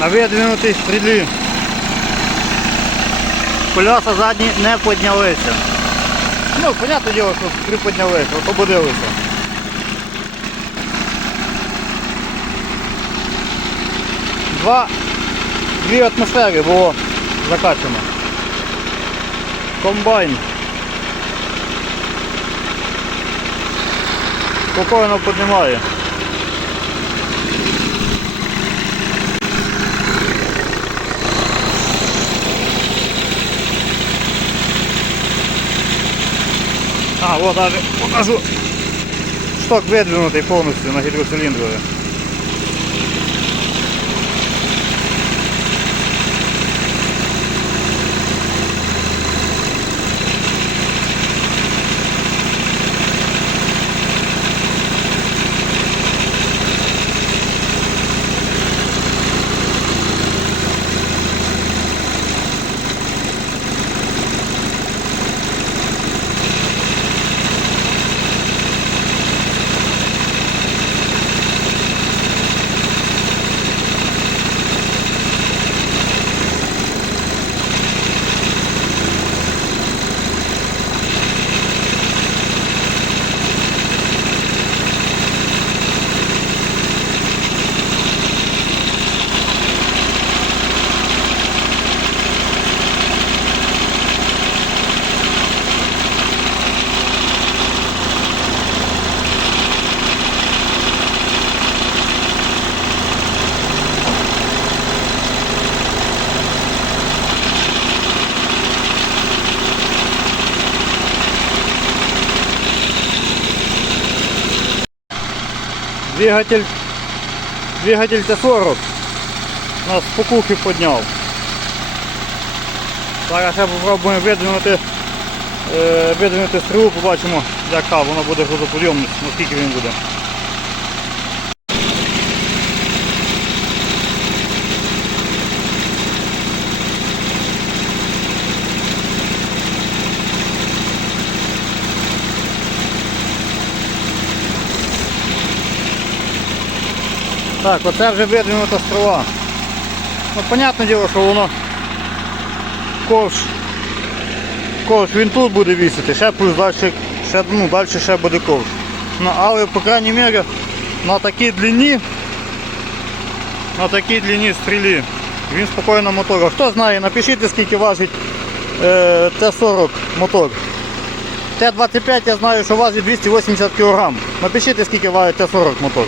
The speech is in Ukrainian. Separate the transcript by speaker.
Speaker 1: На видвинутій стрілі. Колеса задні не піднялися. Ну, понятне діло, що приподнялися, освободилися. Два, дві атмосфери було закачано. Комбайн. Спокійно піднімає. А, вот даже покажу. Шток выдвинутый полностью на гидроцилиндрове. Двигатель, двигатель Т-40 нас по кухні підняв. Зараз ще спробуємо видвинути, е, видвинути стрілу, побачимо, яка вона буде грузоподйомність, наскільки він буде. Так, оце вже видвинута стрела. Ну, понятне діло, що воно ковш, ковш він тут буде вісити, ще плюс далі, ще, ну, далі ще буде ковш. Ну, але, по крайній мірі, на такій длині, на такій длині стрілі, він спокійно мотор. Хто знає, напишіть, скільки важить е, Т-40 мотор. Т-25 я знаю, що важить 280 кг. Напишіть, скільки важить Т-40 мотор.